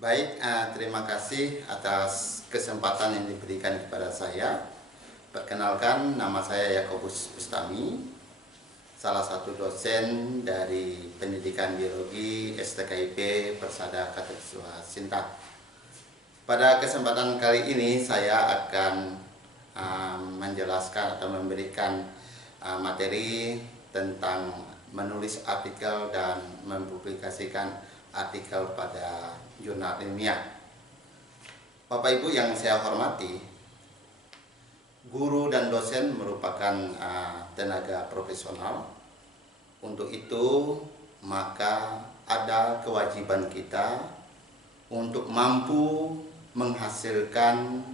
Baik, terima kasih atas kesempatan yang diberikan kepada saya. Perkenalkan, nama saya Yakobus Bustami, salah satu dosen dari Pendidikan Biologi STKIP Persada Katolik Sinta. Pada kesempatan kali ini saya akan menjelaskan atau memberikan materi tentang menulis artikel dan mempublikasikan artikel pada jurnal ilmiah. Bapak Ibu yang saya hormati, guru dan dosen merupakan tenaga profesional. Untuk itu maka ada kewajiban kita untuk mampu menghasilkan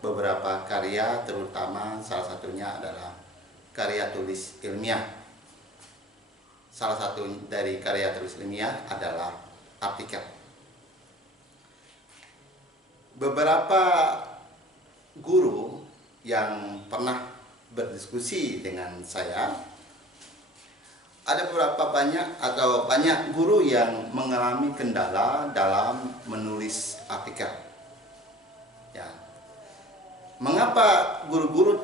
beberapa karya, terutama salah satunya adalah karya tulis ilmiah. Salah satu dari karya tulis ilmiah adalah artikel. Beberapa guru yang pernah berdiskusi dengan saya, ada banyak guru yang mengalami kendala dalam menulis artikel. Ya. Mengapa guru-guru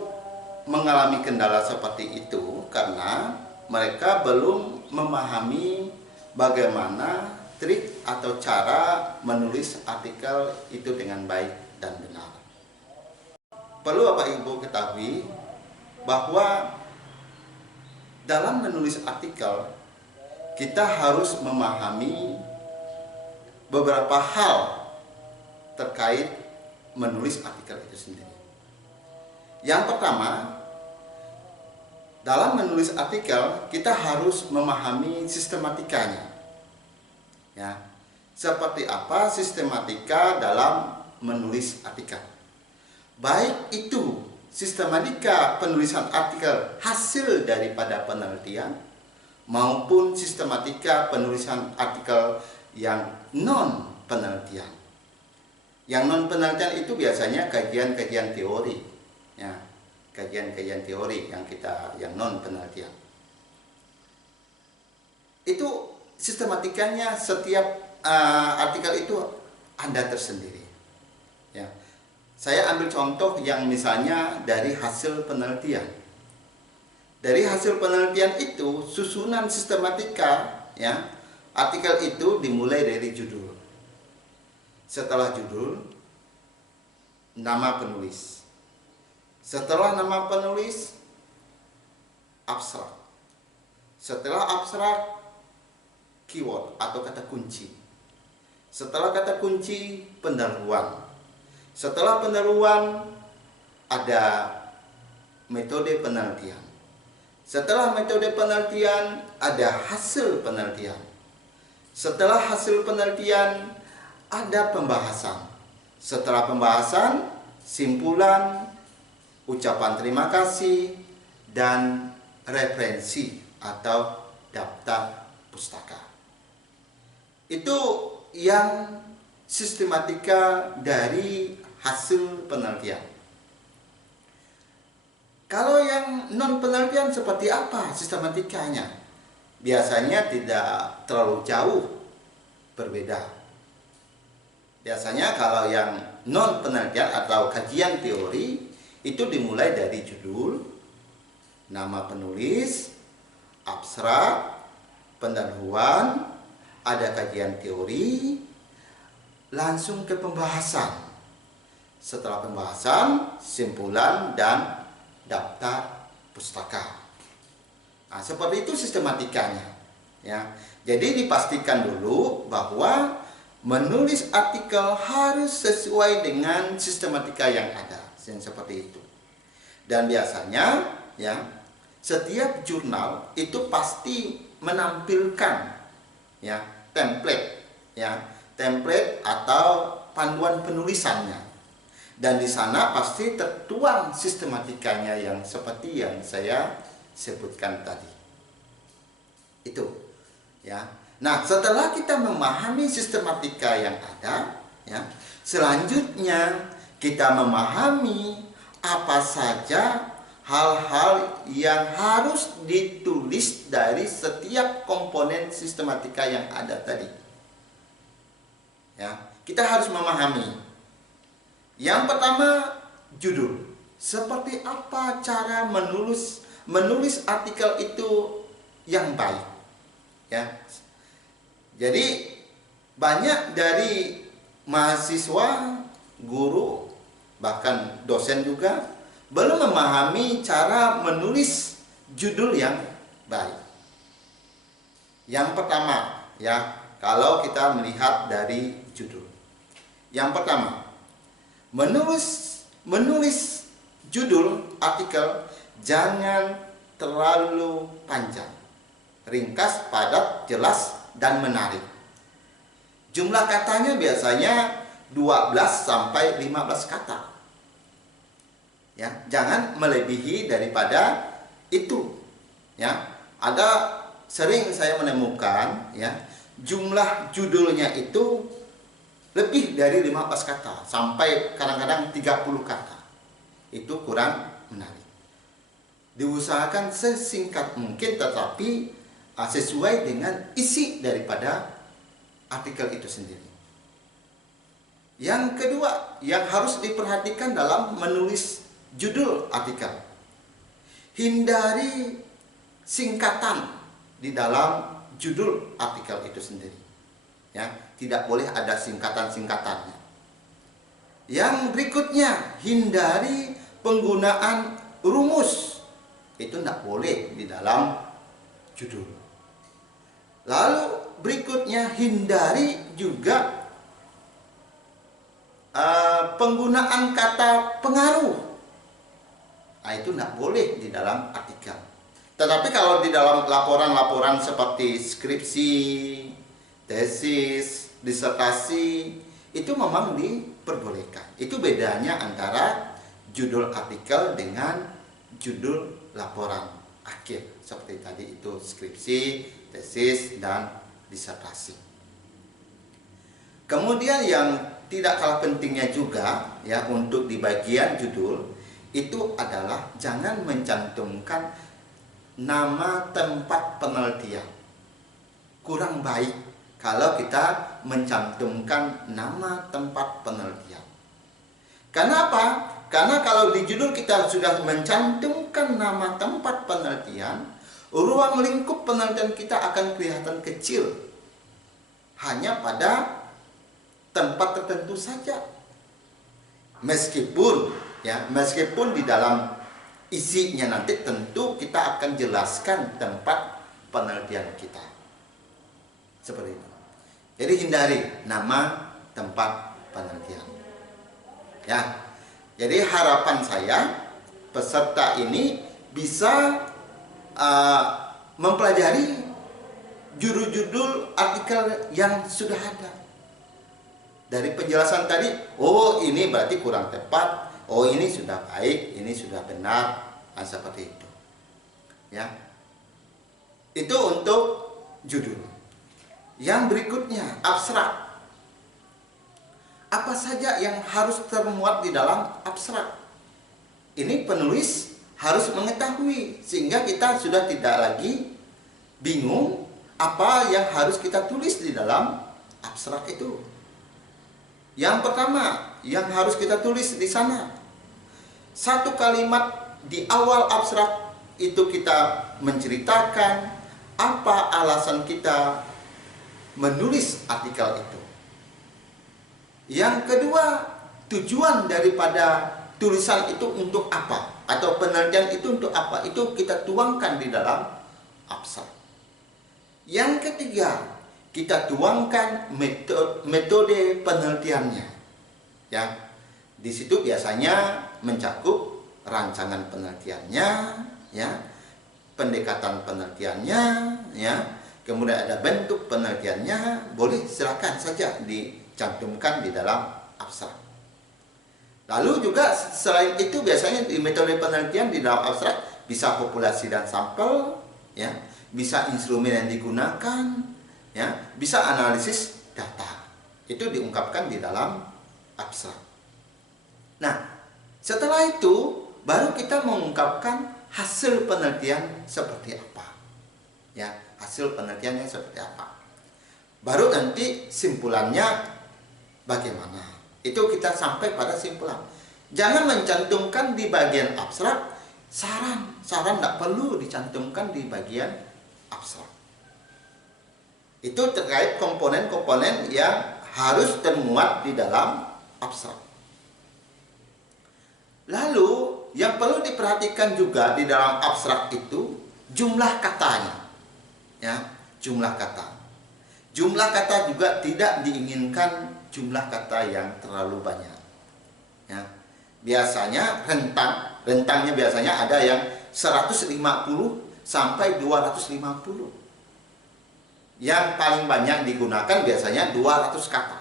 mengalami kendala seperti itu? Karena mereka belum memahami bagaimana trik atau cara menulis artikel itu dengan baik dan benar. Perlu Bapak Ibu ketahui bahwa dalam menulis artikel kita harus memahami beberapa hal terkait menulis artikel itu sendiri. Yang pertama, dalam menulis artikel kita harus memahami sistematikanya. Ya, seperti apa sistematika dalam menulis artikel? Baik itu sistematika penulisan artikel hasil daripada penelitian maupun sistematika penulisan artikel yang non penelitian. Yang non penelitian itu biasanya kajian-kajian teori, ya, kajian-kajian teori yang non penelitian. Itu sistematikanya setiap artikel itu ada tersendiri. Ya. Saya ambil contoh yang misalnya dari hasil penelitian. Dari hasil penelitian itu susunan sistematika, ya, artikel itu dimulai dari judul. Setelah judul, nama penulis. Setelah nama penulis, abstrak. Setelah abstrak, keyword atau kata kunci. Setelah kata kunci, pendahuluan. Setelah pendahuluan, ada metode penelitian. Setelah metode penelitian, ada hasil penelitian. Setelah hasil penelitian, ada pembahasan. Setelah pembahasan, simpulan, ucapan terima kasih, dan referensi atau daftar pustaka. Itu yang sistematika dari hasil penelitian. Kalau yang non penelitian seperti apa sistematikanya? Biasanya tidak terlalu jauh berbeda. Biasanya kalau yang non penelitian atau kajian teori itu dimulai dari judul, nama penulis, abstrak, pendahuluan, ada kajian teori, langsung ke pembahasan. Setelah pembahasan, simpulan dan daftar pustaka. Nah, seperti itu sistematikanya. Ya, jadi dipastikan dulu bahwa menulis artikel harus sesuai dengan sistematika yang ada, yang seperti itu. Dan biasanya, ya, setiap jurnal itu pasti menampilkan, ya, template atau panduan penulisannya. Dan di sana pasti tertuang sistematikanya yang seperti yang saya sebutkan tadi. Itu, ya. Nah, setelah kita memahami sistematika yang ada, ya, selanjutnya kita memahami apa saja hal-hal yang harus ditulis dari setiap komponen sistematika yang ada tadi. Ya, kita harus memahami. Yang pertama, judul. Seperti apa cara menulis artikel itu yang baik, ya. Jadi banyak dari mahasiswa, guru, bahkan dosen juga belum memahami cara menulis judul yang baik. Yang pertama, ya, kalau kita melihat dari judul. Yang pertama, menulis judul artikel jangan terlalu panjang. Ringkas, padat, jelas, dan menarik. Jumlah katanya biasanya 12 sampai 15 kata. Ya, jangan melebihi daripada itu. Ya, ada sering saya menemukan, ya, jumlah judulnya itu lebih dari 15 kata sampai kadang-kadang 30 kata. Itu kurang menarik. Diusahakan sesingkat mungkin, tetapi sesuai dengan isi daripada artikel itu sendiri. Yang kedua yang harus diperhatikan dalam menulis judul artikel, hindari singkatan di dalam judul artikel itu sendiri. Ya, tidak boleh ada singkatan-singkatannya. Yang berikutnya, hindari penggunaan rumus. Itu tidak boleh di dalam judul. Lalu berikutnya, hindari juga penggunaan kata pengaruh. Nah, itu tidak boleh di dalam artikel. Tetapi kalau di dalam laporan-laporan seperti skripsi, tesis, disertasi, itu memang diperbolehkan. Itu bedanya antara judul artikel dengan judul laporan akhir. Seperti tadi itu skripsi, tesis, dan disertasi. Kemudian yang tidak kalah pentingnya juga, ya, untuk di bagian judul itu adalah jangan mencantumkan nama tempat penelitian. Kurang baik kalau kita mencantumkan nama tempat penelitian. Kenapa? Karena kalau di judul kita sudah mencantumkan nama tempat penelitian, ruang lingkup penelitian kita akan kelihatan kecil. Hanya pada tempat tertentu saja. Meskipun di dalam isinya nanti tentu kita akan jelaskan tempat penelitian kita. Seperti itu. Jadi hindari nama tempat penelitian. Ya. Jadi harapan saya peserta ini bisa mempelajari judul-judul artikel yang sudah ada. Dari penjelasan tadi, oh ini berarti kurang tepat, oh ini sudah baik, ini sudah benar, seperti itu. Ya. Itu untuk judul. Yang berikutnya, abstrak. Apa saja yang harus termuat di dalam abstrak? Ini penulis harus mengetahui sehingga kita sudah tidak lagi bingung apa yang harus kita tulis di dalam abstrak itu. Yang pertama yang harus kita tulis di sana, satu kalimat di awal abstrak itu kita menceritakan apa alasan kita menulis artikel itu. Yang kedua, tujuan daripada tulisan itu untuk apa, atau penelitian itu untuk apa, itu kita tuangkan di dalam abstrak. Yang ketiga, kita tuangkan metode penelitiannya. Ya, di situ biasanya mencakup rancangan penelitiannya, ya, pendekatan penelitiannya, ya, kemudian ada bentuk penelitiannya. Boleh silakan saja dicantumkan di dalam abstrak. Lalu juga selain itu biasanya di metode penelitian di dalam abstrak bisa populasi dan sampel, ya, bisa instrumen yang digunakan, ya, bisa analisis data. Itu diungkapkan di dalam abstrak. Nah, setelah itu baru kita mengungkapkan hasil penelitian seperti apa. Ya, hasil penelitiannya seperti apa. Baru nanti simpulannya bagaimana. Itu kita sampai pada simpulan. Jangan mencantumkan di bagian abstrak saran. Saran tidak perlu dicantumkan di bagian abstrak. Itu terkait komponen-komponen yang harus termuat di dalam abstrak. Lalu yang perlu diperhatikan juga di dalam abstrak itu jumlah katanya. Ya, jumlah kata. Jumlah kata juga tidak diinginkan jumlah kata yang terlalu banyak. Ya. Biasanya rentangnya biasanya ada yang 150 sampai 250. Yang paling banyak digunakan biasanya 200 kata.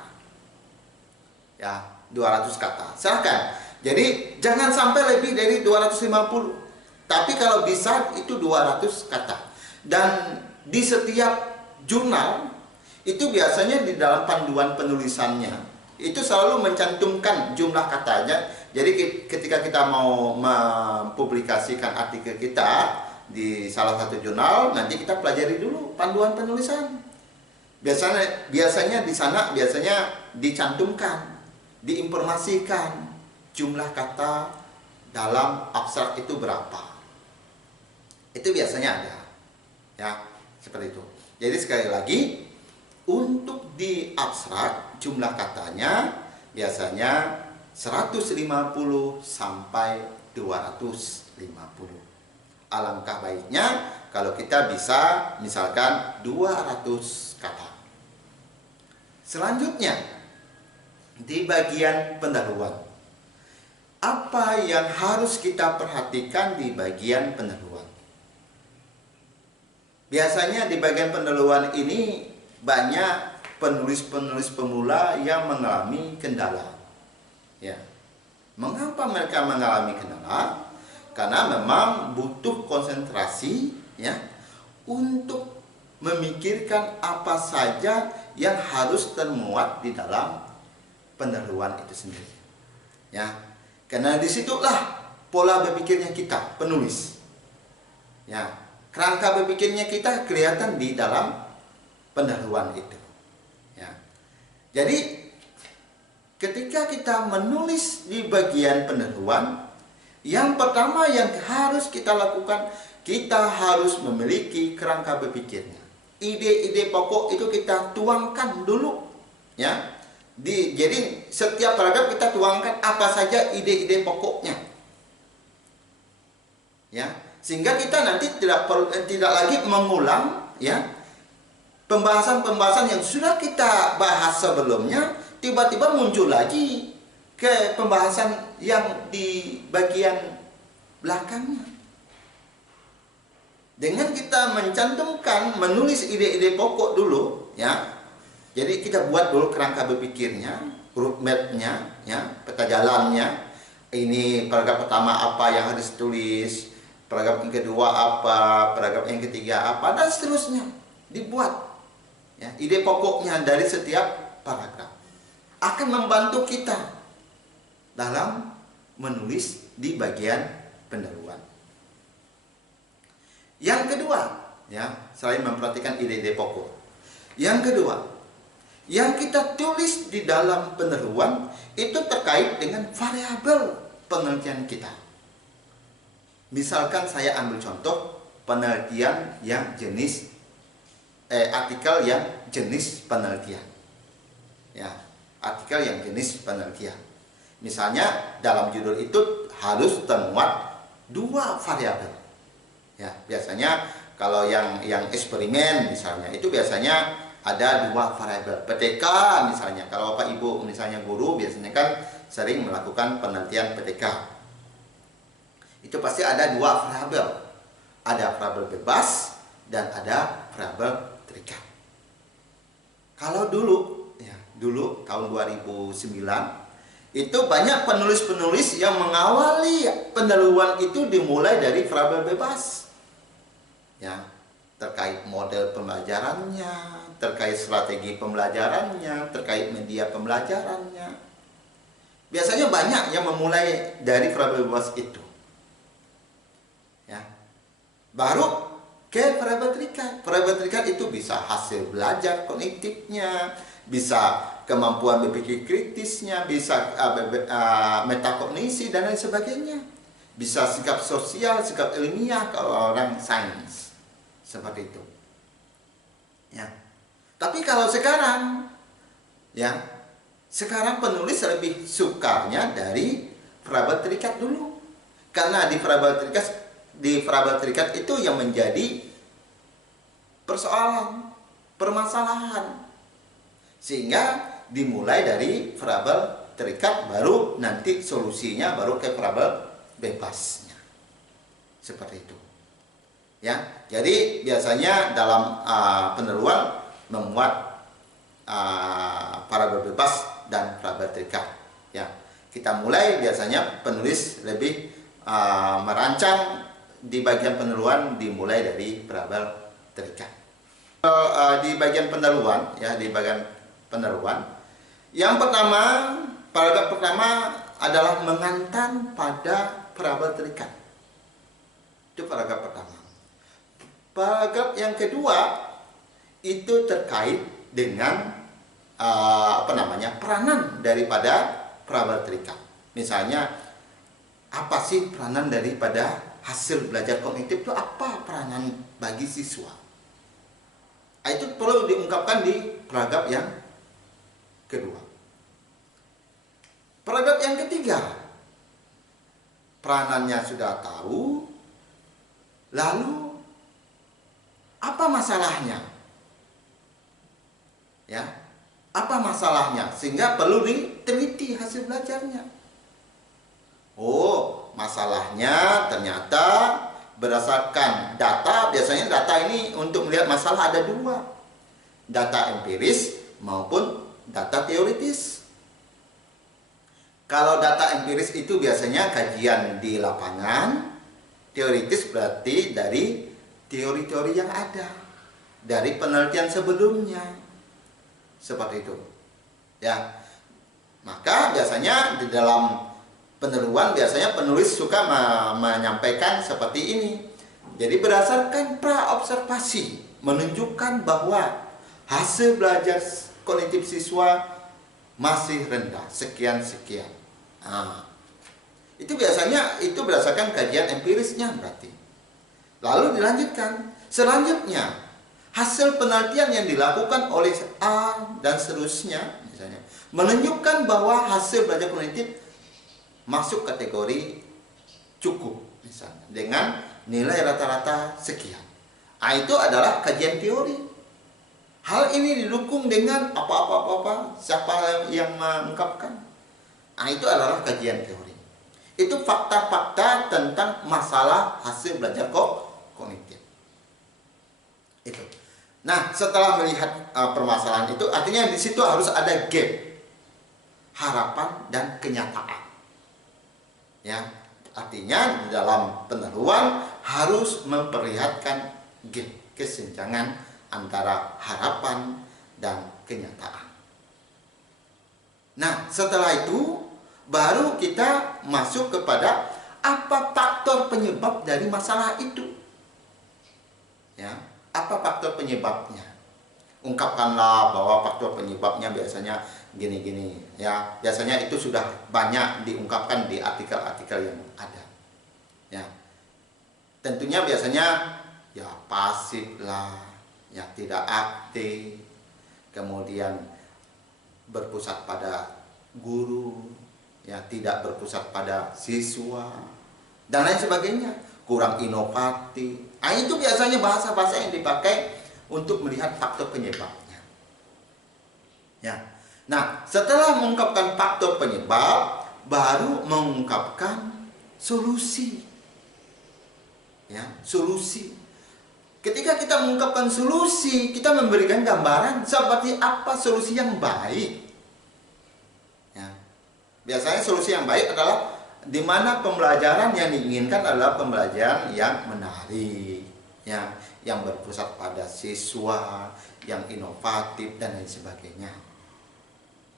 Ya, 200 kata. Silakan. Jadi jangan sampai lebih dari 250. Tapi kalau bisa itu 200 kata. Dan di setiap jurnal itu biasanya di dalam panduan penulisannya itu selalu mencantumkan jumlah katanya. Jadi ketika kita mau mempublikasikan artikel kita di salah satu jurnal, nanti kita pelajari dulu panduan penulisan. Biasanya di sana dicantumkan, diinformasikan jumlah kata dalam abstrak itu berapa. Itu biasanya ada. Ya, seperti itu. Jadi sekali lagi, untuk di abstrak jumlah katanya biasanya 150 sampai 250. Alangkah baiknya kalau kita bisa misalkan 200 kata. Selanjutnya di bagian pendahuluan. Apa yang harus kita perhatikan di bagian pendahuluan? Biasanya di bagian pendahuluan ini banyak penulis-penulis pemula yang mengalami kendala. Ya. Mengapa mereka mengalami kendala? Karena memang butuh konsentrasi ya untuk memikirkan apa saja yang harus termuat di dalam pendahuluan itu sendiri. Ya. Karena disitulah pola berpikirnya kita, penulis. Ya, kerangka berpikirnya kita kelihatan di dalam pendahuluan itu. Ya. Jadi ketika kita menulis di bagian pendahuluan, yang pertama yang harus kita lakukan, kita harus memiliki kerangka berpikirnya. Ide-ide pokok itu kita tuangkan dulu, ya. Jadi setiap paragraf kita tuangkan apa saja ide-ide pokoknya, ya, sehingga kita nanti tidak lagi mengulang, ya, pembahasan-pembahasan yang sudah kita bahas sebelumnya, tiba-tiba muncul lagi ke pembahasan yang di bagian belakangnya. Dengan kita mencantumkan, menulis ide-ide pokok dulu, ya. Jadi kita buat dulu kerangka berpikirnya, roadmap-nya, ya, peta jalannya. Ini paragraf pertama apa yang harus ditulis, paragraf yang kedua apa, paragraf yang ketiga apa, dan seterusnya. Dibuat, ya, ide pokoknya dari setiap paragraf. Akan membantu kita dalam menulis di bagian pendahuluan. Yang kedua, ya, selain memperhatikan ide-ide pokok. Yang kedua, yang kita tulis di dalam pendahuluan itu terkait dengan variabel penelitian kita. Misalkan saya ambil contoh penelitian yang jenis artikel yang jenis penelitian. Ya, artikel yang jenis penelitian. Misalnya dalam judul itu harus termuat 2 variabel. Ya, biasanya kalau yang eksperimen misalnya itu biasanya ada 2 variabel. PTK misalnya, kalau Bapak Ibu misalnya guru biasanya kan sering melakukan penelitian PTK. Itu pasti ada 2 variabel. Ada variabel bebas dan ada variabel terikat. Kalau dulu, ya, dulu tahun 2009 itu banyak penulis-penulis yang mengawali pendahuluan itu dimulai dari variabel bebas. Ya, terkait model pembelajarannya, terkait strategi pembelajarannya, terkait media pembelajarannya. Biasanya banyak yang memulai dari variabel bebas itu. Ya. Baru ke variabel terikat. Variabel terikat itu bisa hasil belajar kognitifnya, bisa kemampuan berpikir kritisnya, bisa metakognisi dan lain sebagainya, bisa sikap sosial, sikap ilmiah kalau orang sains seperti itu. Ya. Tapi kalau sekarang, ya, sekarang penulis lebih sukanya dari parabel terikat dulu, karena di parabel terikat itu yang menjadi persoalan, permasalahan, sehingga dimulai dari parabel terikat, baru nanti solusinya baru ke parabel bebasnya, seperti itu. Ya, jadi biasanya dalam peneluan memuat parabel bebas dan parabel terikat. Ya, kita mulai biasanya penulis lebih merancang di bagian peneluan dimulai dari parabel terikat. Di bagian peneluan, ya, di bagian peneluan, yang pertama, paragraf pertama adalah mengantar pada parabel terikat. Itu paragraf pertama. Paragraf yang kedua itu terkait dengan peranan daripada parabel terikat. Misalnya, apa sih peranan daripada hasil belajar kognitif itu, apa peranan bagi siswa? Itu perlu diungkapkan di paragraf yang kedua. Paragraf yang ketiga, peranannya sudah tahu, lalu apa masalahnya? Ya, apa masalahnya sehingga perlu diteliti hasil belajarnya. Oh, masalahnya ternyata berdasarkan data. Biasanya data ini untuk melihat masalah ada dua, data empiris maupun data teoritis. Kalau data empiris itu biasanya kajian di lapangan, teoritis berarti dari teori-teori yang ada, dari penelitian sebelumnya, seperti itu. Ya, maka biasanya di dalam peneluan biasanya penulis suka menyampaikan seperti ini. Jadi berdasarkan praobservasi menunjukkan bahwa hasil belajar kognitif siswa masih rendah, sekian-sekian. Itu biasanya itu berdasarkan kajian empirisnya berarti. Lalu dilanjutkan, selanjutnya hasil penelitian yang dilakukan oleh A dan seterusnya misalnya menunjukkan bahwa hasil belajar kognitif masuk kategori cukup misalnya dengan nilai rata-rata sekian. Itu adalah kajian teori. Hal ini didukung dengan apa-apa, siapa yang mengungkapkan. Itu adalah kajian teori. Itu fakta-fakta tentang masalah hasil belajar kognitif. Itu. Nah, setelah melihat permasalahan itu, artinya di situ harus ada gap harapan dan kenyataan. Ya, artinya di dalam peneluan harus memperlihatkan gap, kesenjangan antara harapan dan kenyataan. Nah, setelah itu baru kita masuk kepada apa faktor penyebab dari masalah itu. Ya, apa faktor penyebabnya? Ungkapkanlah bahwa faktor penyebabnya biasanya gini-gini. Ya, biasanya itu sudah banyak diungkapkan di artikel-artikel yang ada. Ya, tentunya biasanya ya pasif lah, ya tidak aktif, kemudian berpusat pada guru, ya tidak berpusat pada siswa dan lain sebagainya, kurang inovatif. Itu biasanya bahasa-bahasa yang dipakai untuk melihat faktor penyebabnya. Ya. Nah, setelah mengungkapkan faktor penyebab, baru mengungkapkan solusi. Ya, solusi. Ketika kita mengungkapkan solusi, kita memberikan gambaran seperti apa solusi yang baik. Ya. Biasanya solusi yang baik adalah di mana pembelajaran yang diinginkan adalah pembelajaran yang menarik, ya, yang berpusat pada siswa, yang inovatif dan lain sebagainya.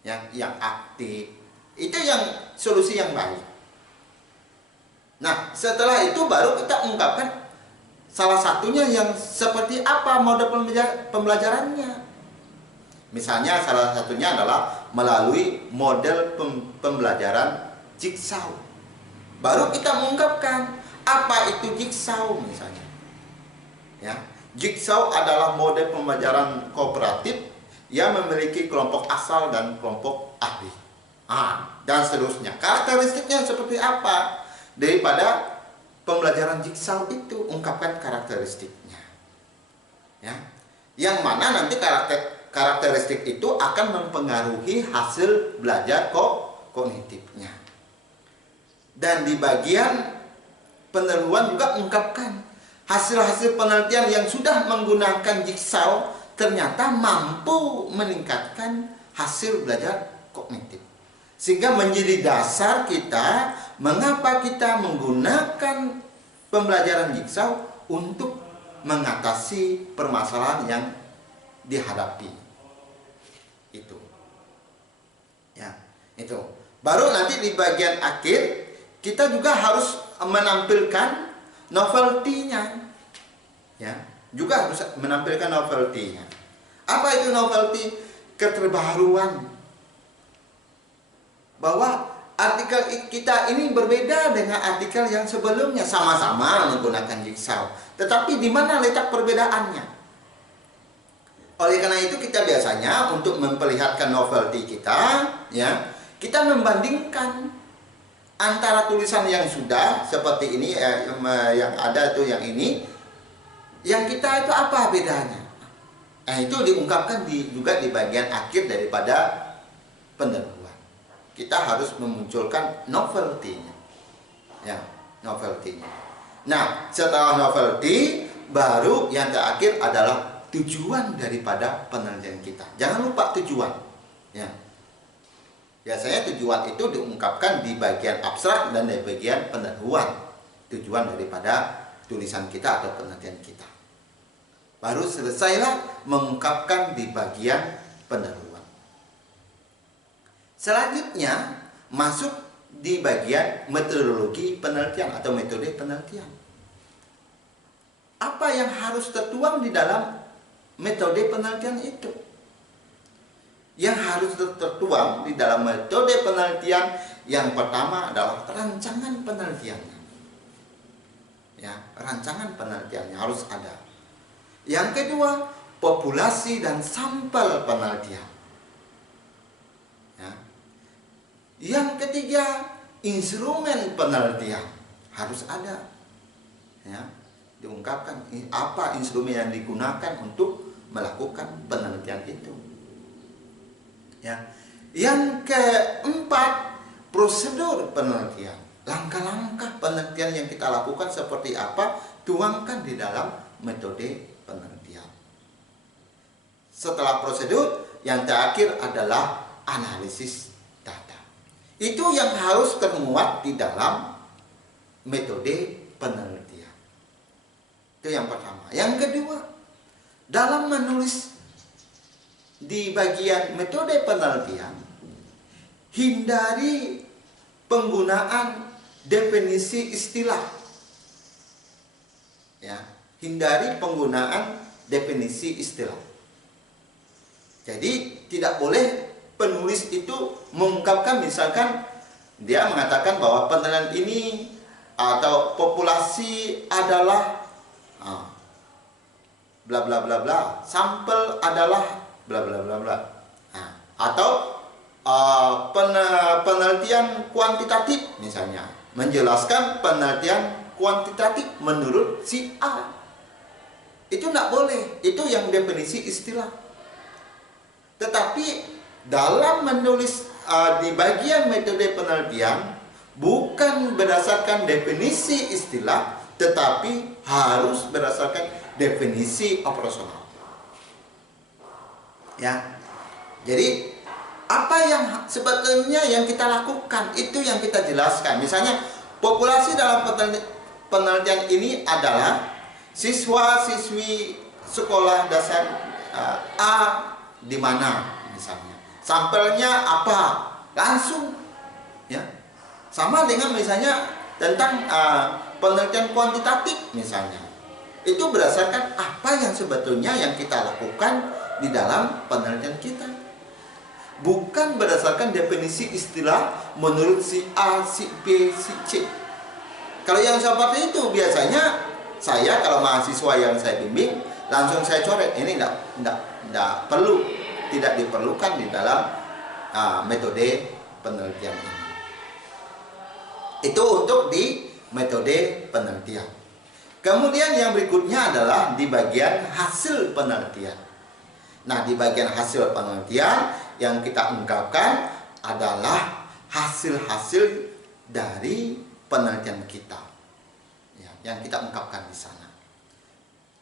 Ya, yang aktif. Itu yang solusi yang baik. Nah, setelah itu baru kita ungkapkan salah satunya yang seperti apa mode pembelajarannya. Misalnya salah satunya adalah melalui model pembelajaran jigsaw. Baru kita mengungkapkan apa itu jigsaw misalnya. Ya, jigsaw adalah model pembelajaran kooperatif yang memiliki kelompok asal dan kelompok ahli. Dan seterusnya. Karakteristiknya seperti apa? Daripada pembelajaran jigsaw itu, ungkapkan karakteristiknya. Ya. Yang mana nanti karakteristik itu akan mempengaruhi hasil belajar kognitifnya. Dan di bagian penelitian juga ungkapkan hasil-hasil penelitian yang sudah menggunakan jigsaw ternyata mampu meningkatkan hasil belajar kognitif. Sehingga menjadi dasar kita mengapa kita menggunakan pembelajaran jigsaw untuk mengatasi permasalahan yang dihadapi. Itu. Ya, itu. Baru nanti di bagian akhir kita juga harus menampilkan novelty-nya. Ya, juga harus menampilkan novelty-nya. Apa itu novelty? Keterbaruan. Bahwa artikel kita ini berbeda dengan artikel yang sebelumnya, sama-sama menggunakan jigsaw. Tetapi di mana letak perbedaannya? Oleh karena itu kita biasanya untuk memperlihatkan novelty kita, ya, kita membandingkan antara tulisan yang sudah seperti ini, yang ada itu yang ini, yang kita itu apa bedanya? Itu diungkapkan juga di bagian akhir daripada pendahuluan. Kita harus memunculkan novelty-nya, ya, novelty-nya. Nah, setelah novelty, baru yang terakhir adalah tujuan daripada penelitian kita. Jangan lupa tujuan, ya. Biasanya tujuan itu diungkapkan di bagian abstrak dan di bagian pendahuluan. Tujuan daripada tulisan kita atau penelitian kita. Baru selesailah mengungkapkan di bagian pendahuluan. Selanjutnya masuk di bagian metodologi penelitian atau metode penelitian. Apa yang harus tertuang di dalam metode penelitian itu? Yang harus tertuang di dalam metode penelitian yang pertama adalah rancangan penelitiannya. Ya, rancangan penelitiannya harus ada. Yang kedua, populasi dan sampel penelitian. Ya. Yang ketiga, instrumen penelitian harus ada. Ya, diungkapkan apa instrumen yang digunakan untuk melakukan penelitian itu. Ya. Yang keempat, prosedur penelitian. Langkah-langkah penelitian yang kita lakukan seperti apa, tuangkan di dalam metode penelitian. Setelah prosedur, yang terakhir adalah analisis data. Itu yang harus termuat di dalam metode penelitian. Itu yang pertama. Yang kedua, dalam menulis di bagian metode penelitian, hindari penggunaan definisi istilah. Ya, hindari penggunaan definisi istilah. Jadi tidak boleh penulis itu mengungkapkan, misalkan dia mengatakan bahwa penelitian ini atau populasi adalah bla bla bla bla, sampel adalah bla bla bla bla. Atau penelitian kuantitatif misalnya, menjelaskan penelitian kuantitatif menurut si A. Itu tidak boleh, itu yang definisi istilah. Tetapi dalam menulis di bagian metode penelitian, bukan berdasarkan definisi istilah, tetapi harus berdasarkan definisi operasional. Ya, jadi apa yang sebetulnya yang kita lakukan itu yang kita jelaskan. Misalnya populasi dalam penelitian ini adalah siswa-siswi sekolah dasar A di mana misalnya. Sampelnya apa? Langsung, ya. Sama dengan misalnya tentang penelitian kuantitatif misalnya. Itu berdasarkan apa yang sebetulnya yang kita lakukan di dalam penelitian kita. Bukan berdasarkan definisi istilah menurut si A, si B, si C. Kalau yang seperti itu biasanya saya kalau mahasiswa yang saya bimbing langsung saya coret. Ini tidak perlu, tidak diperlukan di dalam metode penelitian ini. Itu untuk di metode penelitian. Kemudian yang berikutnya adalah di bagian hasil penelitian. Nah, di bagian hasil penelitian yang kita ungkapkan adalah hasil-hasil dari penelitian kita, ya, yang kita ungkapkan di sana.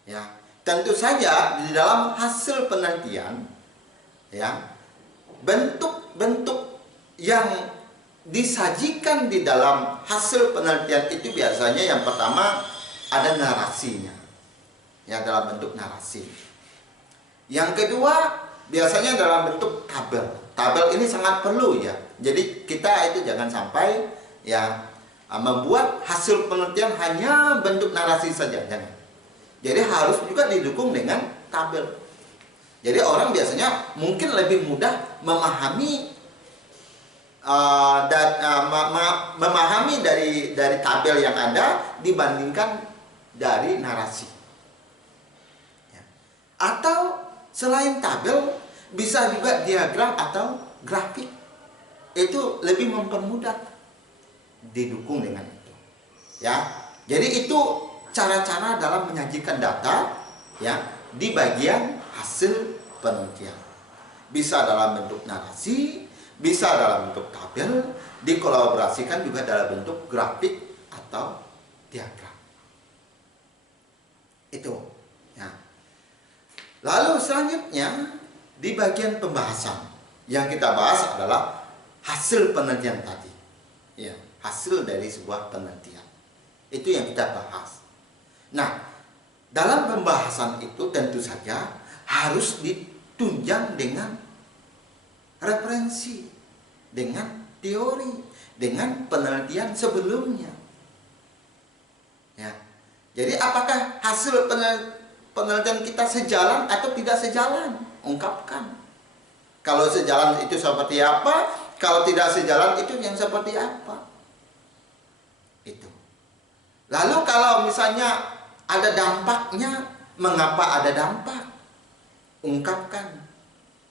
Ya, tentu saja di dalam hasil penelitian, ya, bentuk-bentuk yang disajikan di dalam hasil penelitian itu biasanya yang pertama ada narasinya, ya, dalam bentuk narasi. Yang kedua biasanya dalam bentuk tabel. Tabel ini sangat perlu, ya. Jadi kita itu jangan sampai, ya, membuat hasil penelitian hanya bentuk narasi saja, jangan. Jadi harus juga didukung dengan tabel. Jadi orang biasanya mungkin lebih mudah memahami memahami dari tabel yang ada dibandingkan dari narasi. Ya. Atau selain tabel bisa juga diagram atau grafik. Itu lebih mempermudah didukung dengan itu. Ya. Jadi itu cara-cara dalam menyajikan data, ya, di bagian hasil penelitian. Bisa dalam bentuk narasi, bisa dalam bentuk tabel, dikolaborasikan juga dalam bentuk grafik atau diagram. Itu, ya. Lalu selanjutnya di bagian pembahasan yang kita bahas adalah hasil penelitian tadi, ya, hasil dari sebuah penelitian. Itu yang kita bahas. Nah, dalam pembahasan itu tentu saja harus ditunjang dengan referensi, dengan teori, dengan penelitian sebelumnya. Ya. Jadi apakah hasil penelitian kita sejalan atau tidak sejalan? Ungkapkan. Kalau sejalan itu seperti apa? Kalau tidak sejalan itu yang seperti apa? Itu. Lalu kalau misalnya ada dampaknya, mengapa ada dampak? Ungkapkan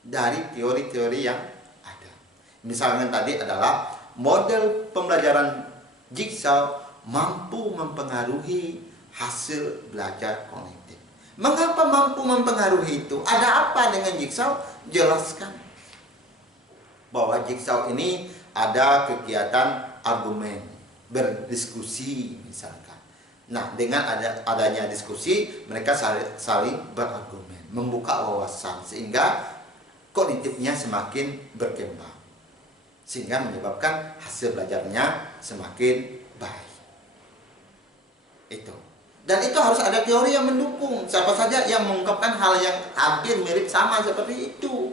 dari teori-teori yang ada. Misalnya tadi adalah model pembelajaran Jigsaw mampu mempengaruhi hasil belajar kognitif. Mengapa mampu mempengaruhi itu? Ada apa dengan Jigsaw? Jelaskan bahwa Jigsaw ini ada kegiatan argumen, berdiskusi misalkan. Nah, dengan adanya diskusi, mereka saling berargumen, membuka wawasan, sehingga kognitifnya semakin berkembang, sehingga menyebabkan hasil belajarnya semakin baik. Itu. Dan itu harus ada teori yang mendukung. Siapa saja yang mengungkapkan hal yang hampir mirip sama seperti itu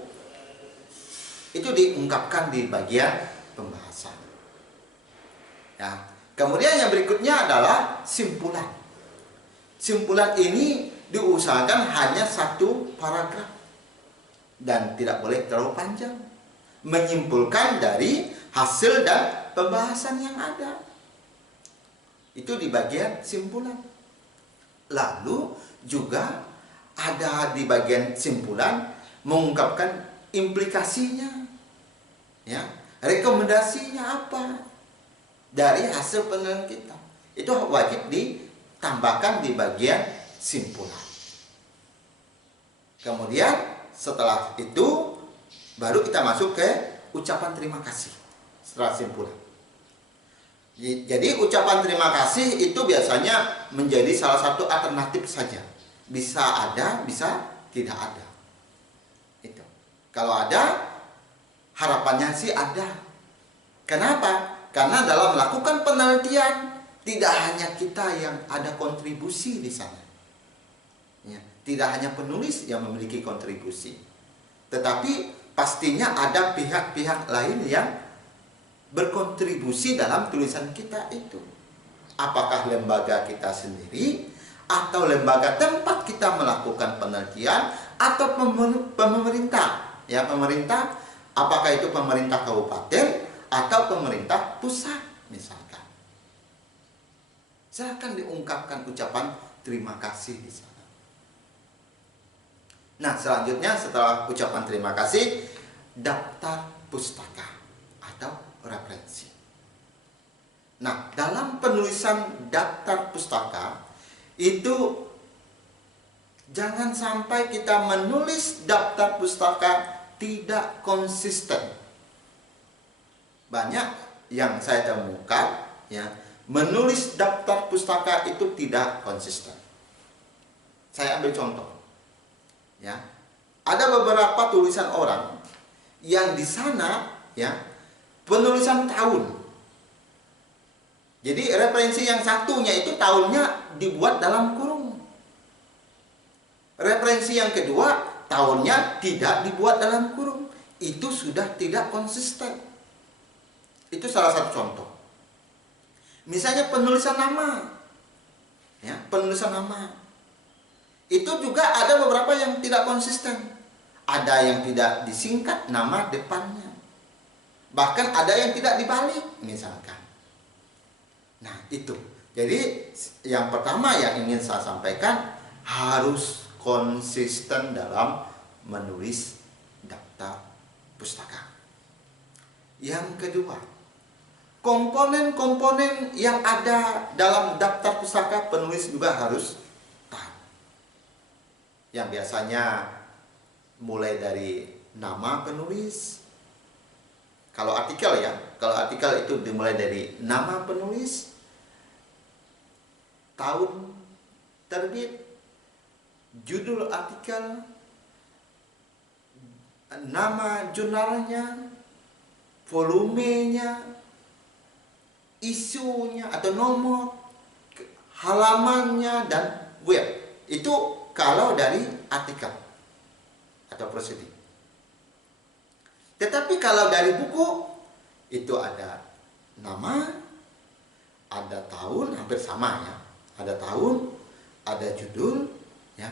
diungkapkan di bagian pembahasan. Ya. Kemudian yang berikutnya adalah simpulan. Simpulan ini diusahakan hanya satu paragraf dan tidak boleh terlalu panjang. Menyimpulkan dari hasil dan pembahasan yang ada. Itu di bagian simpulan. Lalu juga ada di bagian simpulan mengungkapkan implikasinya, ya, rekomendasinya apa dari hasil penelitian kita. Itu wajib ditambahkan di bagian simpulan. Kemudian setelah itu baru kita masuk ke ucapan terima kasih setelah simpulan. Jadi ucapan terima kasih itu biasanya menjadi salah satu alternatif saja. Bisa ada, bisa tidak ada. Itu. Kalau ada, harapannya sih ada. Kenapa? Karena dalam melakukan penelitian tidak hanya kita yang ada kontribusi di sana. Ya, tidak hanya penulis yang memiliki kontribusi. Tetapi pastinya ada pihak-pihak lain yang berkontribusi dalam tulisan kita itu. Apakah lembaga kita sendiri, atau lembaga tempat kita melakukan penelitian, atau pemerintah. Ya, pemerintah, apakah itu pemerintah kabupaten atau pemerintah pusat misalkan. Silakan diungkapkan ucapan terima kasih di sana. Nah, selanjutnya setelah ucapan terima kasih, daftar pustaka atau referensi. Nah, dalam penulisan daftar pustaka itu jangan sampai kita menulis daftar pustaka tidak konsisten. Banyak yang saya temukan ya, menulis daftar pustaka itu tidak konsisten. Saya ambil contoh. Ya. Ada beberapa tulisan orang yang di sana ya, penulisan tahun. Jadi referensi yang satunya itu tahunnya dibuat dalam kurung. Referensi yang kedua tahunnya tidak dibuat dalam kurung. Itu sudah tidak konsisten. Itu salah satu contoh. Misalnya penulisan nama. Ya, penulisan nama. Itu juga ada beberapa yang tidak konsisten. Ada yang tidak disingkat nama depannya. Bahkan ada yang tidak dibalik misalkan. Nah, itu. Jadi yang pertama yang ingin saya sampaikan, harus konsisten dalam menulis daftar pustaka. Yang kedua, komponen-komponen yang ada dalam daftar pustaka penulis juga harus tahu. Yang biasanya mulai dari nama penulis. Kalau artikel ya, kalau artikel itu dimulai dari nama penulis, tahun terbit, judul artikel, nama jurnalnya, volumenya, isunya atau nomor, halamannya, dan web. Itu kalau dari artikel atau prosedur. Tetapi kalau dari buku, itu ada nama, ada tahun, hampir sama ya. Ada tahun, ada judul, ya,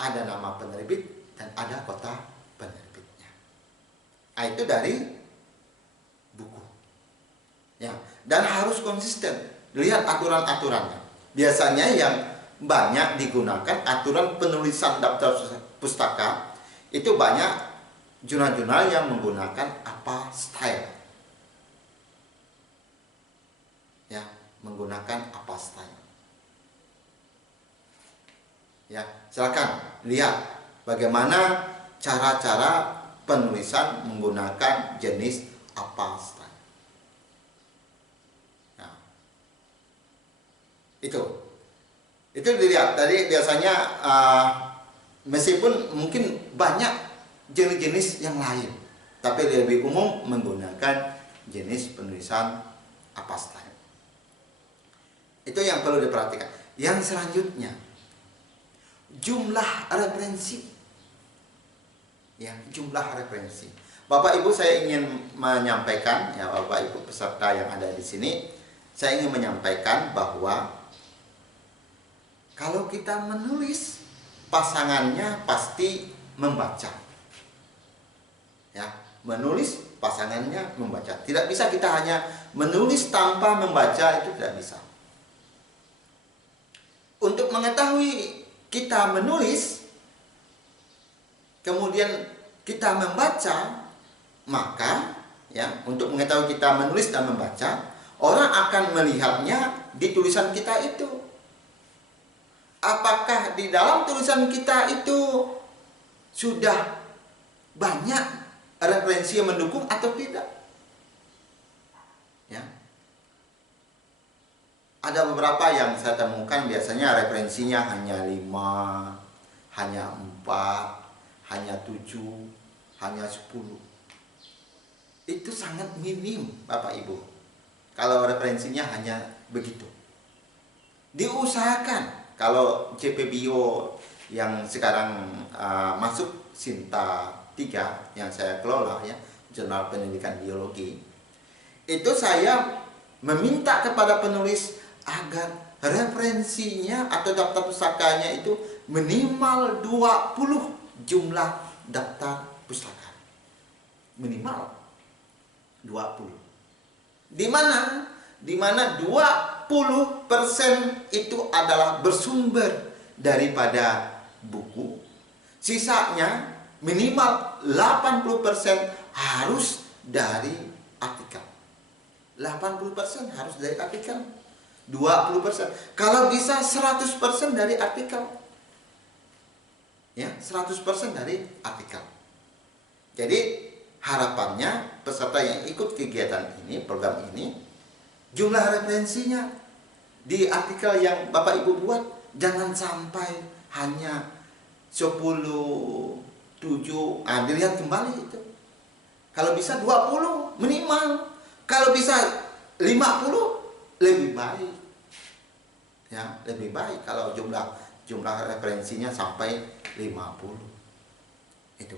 ada nama penerbit, dan ada kota penerbitnya. Nah, itu dari buku. Ya, dan harus konsisten. Lihat aturan-aturannya. Biasanya yang banyak digunakan aturan penulisan daftar pustaka itu banyak jurnal-jurnal yang menggunakan apa style. Ya, menggunakan apa style. Ya, silakan lihat bagaimana cara-cara penulisan menggunakan jenis apa style. Nah, itu dilihat. Tadi biasanya meskipun mungkin banyak jenis-jenis yang lain, tapi lebih umum menggunakan jenis penulisan apa style. Itu yang perlu diperhatikan. Yang selanjutnya, jumlah referensi. Ya, jumlah referensi. Bapak Ibu, saya ingin menyampaikan, ya Bapak Ibu peserta yang ada di sini, saya ingin menyampaikan bahwa kalau kita menulis, pasangannya pasti membaca. Ya, menulis pasangannya membaca. Tidak bisa kita hanya menulis tanpa membaca, itu tidak bisa. Untuk mengetahui kita menulis, kemudian kita membaca, maka ya, untuk mengetahui kita menulis dan membaca, orang akan melihatnya di tulisan kita itu. Apakah di dalam tulisan kita itu sudah banyak referensi yang mendukung atau tidak? Ya. Ada beberapa yang saya temukan biasanya referensinya hanya 5, hanya 4, hanya 7, hanya 10. Itu sangat minim, Bapak Ibu. Kalau referensinya hanya begitu. Diusahakan kalau JP Bio yang sekarang masuk Sinta 3 yang saya kelola ya, Jurnal Pendidikan Biologi, itu saya meminta kepada penulis agar referensinya atau daftar pustakanya itu minimal 20 jumlah daftar pustaka. Minimal 20. Di mana? Di mana 20% itu adalah bersumber daripada buku. Sisanya minimal 80% harus dari artikel. 80% harus dari artikel. 20%. Kalau bisa 100% dari artikel. Ya, 100% dari artikel. Jadi harapannya peserta yang ikut kegiatan ini, program ini, jumlah referensinya di artikel yang Bapak Ibu buat jangan sampai hanya 10, 7, dilihat kembali itu. Kalau bisa 20 minimal. Kalau bisa 50 lebih baik. Ya, lebih baik kalau jumlah referensinya sampai 50. Itu.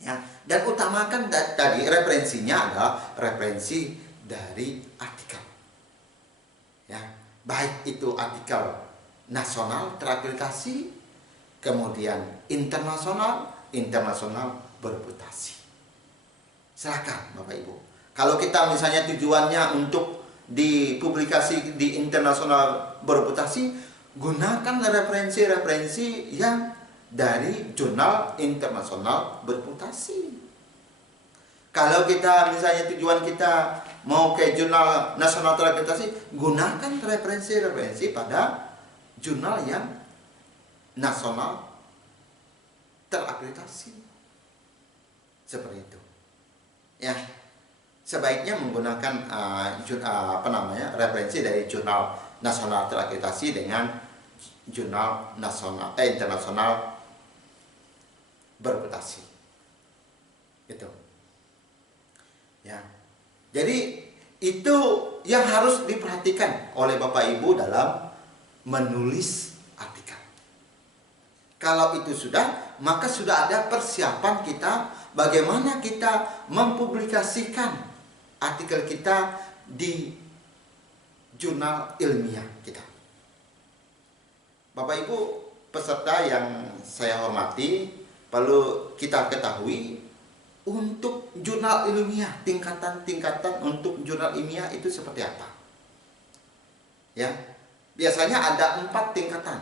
Ya, dan utamakan tadi referensinya adalah referensi dari artikel. Ya, baik itu artikel nasional terakreditasi, kemudian internasional bereputasi. Silakan Bapak Ibu. Kalau kita misalnya tujuannya untuk dipublikasi di internasional bereputasi, gunakan referensi-referensi yang dari jurnal internasional bereputasi. Kalau kita misalnya tujuan kita mau ke jurnal nasional terakreditasi, gunakan referensi-referensi pada jurnal yang nasional terakreditasi. Seperti itu. Ya. Sebaiknya menggunakan referensi dari jurnal nasional terakreditasi dengan jurnal nasional internasional bereputasi. Itu. Ya. Jadi itu yang harus diperhatikan oleh Bapak Ibu dalam menulis artikel. Kalau itu sudah, maka sudah ada persiapan kita bagaimana kita mempublikasikan artikel kita di jurnal ilmiah kita. Bapak Ibu peserta yang saya hormati, perlu kita ketahui untuk jurnal ilmiah, tingkatan-tingkatan untuk jurnal ilmiah itu seperti apa? Ya, biasanya ada 4 tingkatan.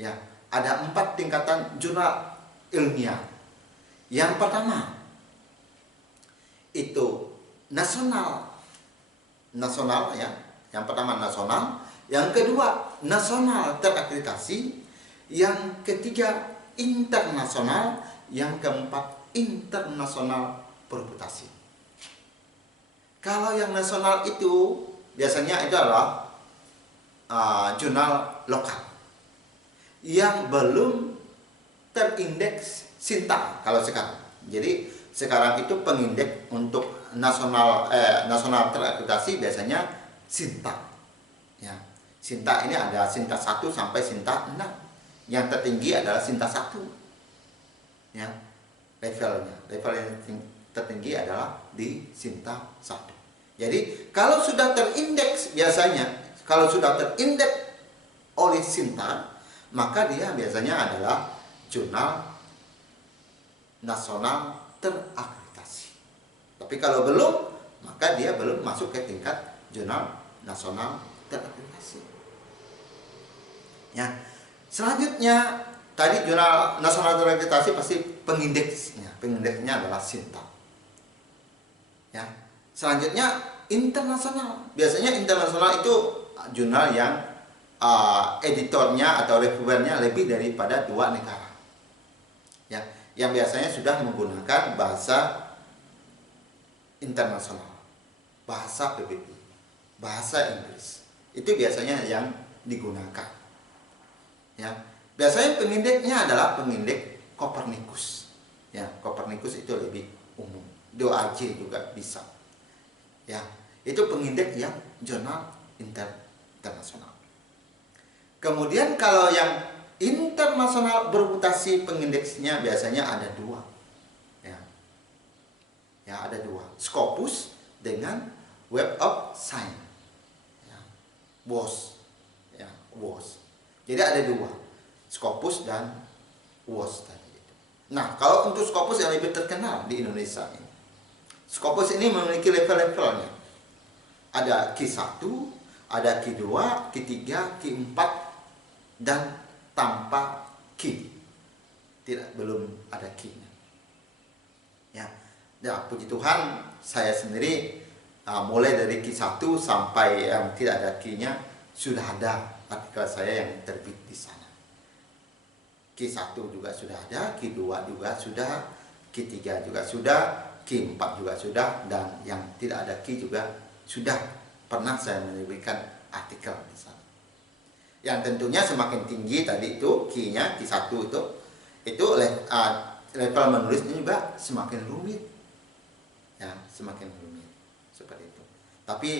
Ya, ada 4 tingkatan jurnal ilmiah. Yang pertama itu nasional ya. Yang pertama nasional, yang kedua nasional terakreditasi, yang ketiga internasional, yang keempat internasional bereputasi. Kalau yang nasional itu biasanya itu adalah jurnal lokal yang belum terindeks SINTA kalau sekarang. Jadi sekarang itu pengindeks untuk nasional terakreditasi biasanya SINTA. Ya. SINTA ini ada SINTA 1 sampai SINTA 6. Yang tertinggi adalah SINTA 1. Ya. Level yang tertinggi adalah di SINTA 1. Jadi kalau sudah terindeks biasanya, kalau sudah terindeks oleh SINTA, maka dia biasanya adalah jurnal nasional terakreditasi. Tapi kalau belum, maka dia belum masuk ke tingkat jurnal nasional terakreditasi. Ya. Selanjutnya tadi jurnal nasional terakreditasi pasti pengindeksnya adalah SINTA. Ya. Selanjutnya internasional. Biasanya internasional itu jurnal yang editornya atau reviewernya lebih daripada 2 negara. Ya, yang biasanya sudah menggunakan bahasa internasional, bahasa PBB, bahasa Inggris. Itu biasanya yang digunakan. Ya, biasanya pengindeknya adalah pengindek Copernicus. Ya, Copernicus itu lebih umum. DOAJ juga bisa. Ya, itu pengindek yang jurnal internasional. Kemudian kalau yang internasional bereputasi pengindeksnya biasanya ada 2. Ya, ada 2. Scopus dengan Web of Science. Ya, WOS. WOS. Jadi ada dua, Scopus dan WOS tadi itu. Nah, kalau untuk Scopus yang lebih terkenal di Indonesia ini, Scopus ini memiliki level-levelnya. Ada Q1, ada Q2, Q3, Q4, dan tanpa Q. Belum ada Q-nya. Ya, ya, puji Tuhan, saya sendiri mulai dari Q1 sampai yang tidak ada Q-nya sudah ada artikel saya yang terbit di sana. Q1 juga sudah ada, Q2 juga sudah, Q3 juga sudah, Q4 juga sudah, dan yang tidak ada Q juga sudah pernah saya menerbitkan artikel di sana. Yang tentunya semakin tinggi tadi itu Q-nya, Q1 itu level menulisnya juga semakin rumit. Ya, semakin rumit seperti itu. Tapi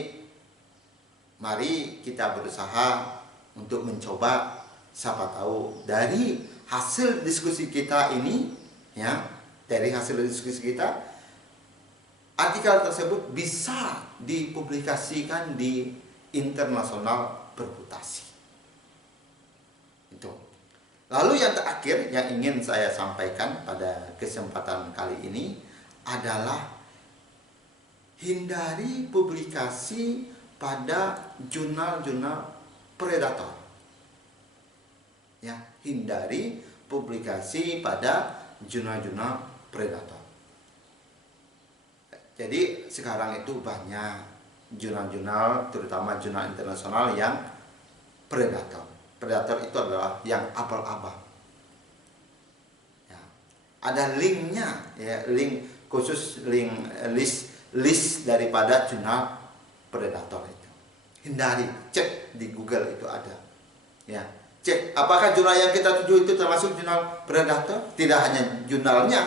mari kita berusaha untuk mencoba, siapa tahu dari hasil diskusi kita ini, ya, dari hasil diskusi kita, artikel tersebut bisa dipublikasikan di internasional berputasi. Itu. Lalu yang terakhir yang ingin saya sampaikan pada kesempatan kali ini adalah hindari publikasi pada jurnal-jurnal predator. Ya, hindari publikasi pada jurnal-jurnal predator. Jadi sekarang itu banyak jurnal-jurnal, terutama jurnal internasional yang predator. Predator itu adalah yang abal-abal. Ya. Ada linknya, ya, link khusus, list daripada jurnal predator itu. Hindari, cek di Google itu ada. Ya, cek apakah jurnal yang kita tuju itu termasuk jurnal predator? Tidak hanya jurnalnya,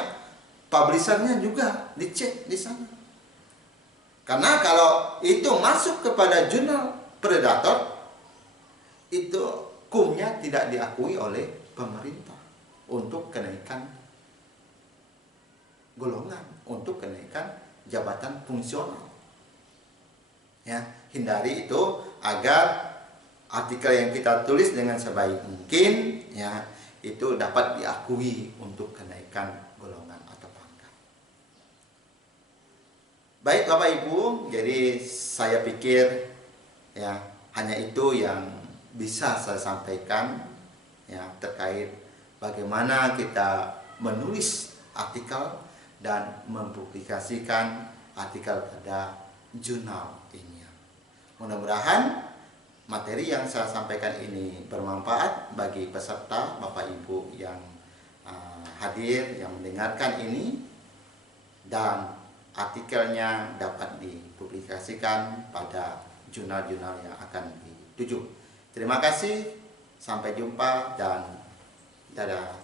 publishernya juga dicek di sana. Karena kalau itu masuk kepada jurnal predator, itu hukumnya tidak diakui oleh pemerintah untuk kenaikan golongan, untuk kenaikan jabatan fungsional. Ya, hindari itu agar artikel yang kita tulis dengan sebaik mungkin, ya, itu dapat diakui untuk kenaikan golongan atau pangkat. Baik Bapak Ibu, jadi saya pikir ya hanya itu yang bisa saya sampaikan, ya, terkait bagaimana kita menulis artikel dan mempublikasikan artikel pada jurnal ini. Mudah-mudahan materi yang saya sampaikan ini bermanfaat bagi peserta Bapak Ibu yang hadir, yang mendengarkan ini, dan artikelnya dapat dipublikasikan pada jurnal-jurnal yang akan dituju. Terima kasih, sampai jumpa, dan dadah.